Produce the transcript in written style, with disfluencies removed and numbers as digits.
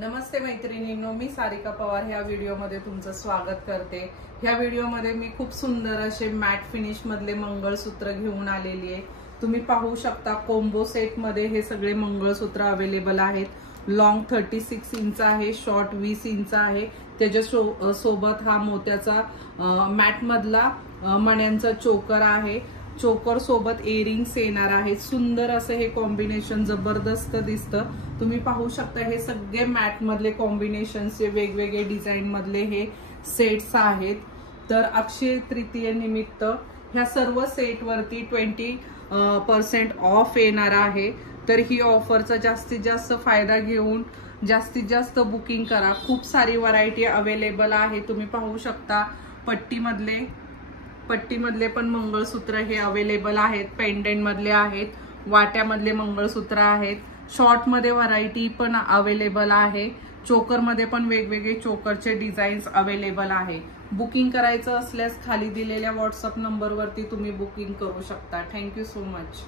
नमस्ते मैत्रिणींनो, मी सारिका पवार ह्या व्हिडिओमध्ये तुमचं स्वागत करते। ह्या व्हिडिओमध्ये मी खूप सुंदर असे मॅट फिनिश मधले मंगळसूत्र घेऊन आलेली आहे। तुम्ही पाहू शकता कॉम्बो सेट मध्ये हे सगळे मंगळसूत्र अवेलेबल आहेत। लॉंग 36 इंच आहे, शॉर्ट 20 इंच आहे। त्याच्या सोबत हा मोत्याचा मॅट मधला मण्यांचा चोकर आहे। चोकर सोबत इयरिंग्स येणार आहे। सुंदर असं हे कॉम्बिनेशन जबरदस्त दिसतं। तुम्ही पाहू शकता हे सगळे मॅट मधले कॉम्बिनेशनचे वेगवेगळे डिझाइन मधले हे सेट्स आहेत। तर अक्षय तृतीय निमित्त ह्या सर्व सेट वरती 20% ऑफ येणार आहे। तर ही ऑफरचा जास्तीत जास्त फायदा घेऊन जास्तीत जास्त बुकिंग करा। खूप सारी व्हरायटी अवेलेबल आहे। तुम्ही पाहू शकता पट्टीमधले पण मंगळसूत्र हे अवेलेबल आहेत। पेंडेंट मधले आहेत, वाट्यामधले मंगळसूत्र आहेत। शॉर्ट मध्ये व्हरायटी पण अवेलेबल आहे। चोकर मध्ये पण वेगवेगळे चोकरचे डिझाईन्स अवेलेबल आहे। बुकिंग करायचं असल्यास खाली दिलेल्या व्हॉट्सअप नंबरवरती तुम्ही बुकिंग करू शकता। Thank you so much.